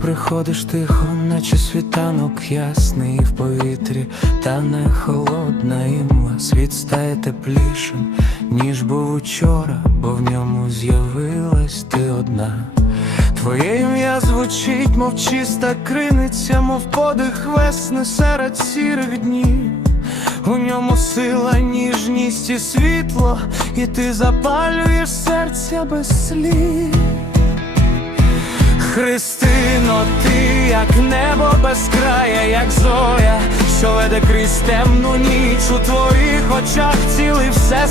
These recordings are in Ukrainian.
приходиш тихо, наче світанок ясний в повітрі, та не холодна імла, світ стає теплішим, ніж був учора, бо в ньому з'явилась ти одна. Твоє ім'я звучить, мов чиста криниця, мов подих весни серед сірих днів. У ньому сила, ніжність і світло, і ти запалюєш серця без слів. Христино, ти як небо без края, як зоря, що веде крізь темну ніч у твоїх очах цілий всесвіт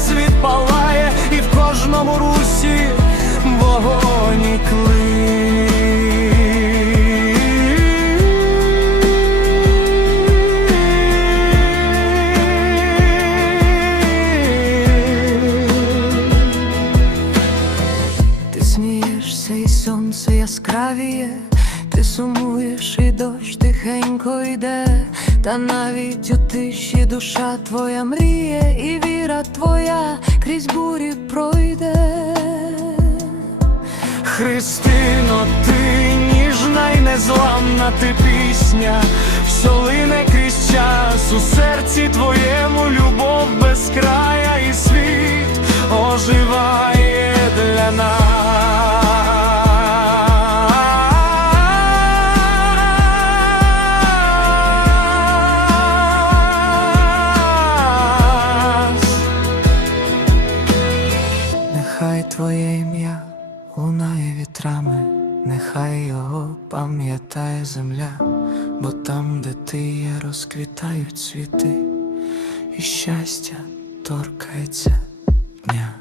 сонце яскравіє, ти сумуєш, і дощ тихенько йде, та навіть у тиші душа твоя мріє, і віра твоя крізь бурі пройде. Христино, ти ніжна й незламна ти пісня, що лине крізь час у серці твоєму лунає вітрами, нехай його пам'ятає земля, бо там, де ти є, розквітають цвіти, і щастя торкається дня.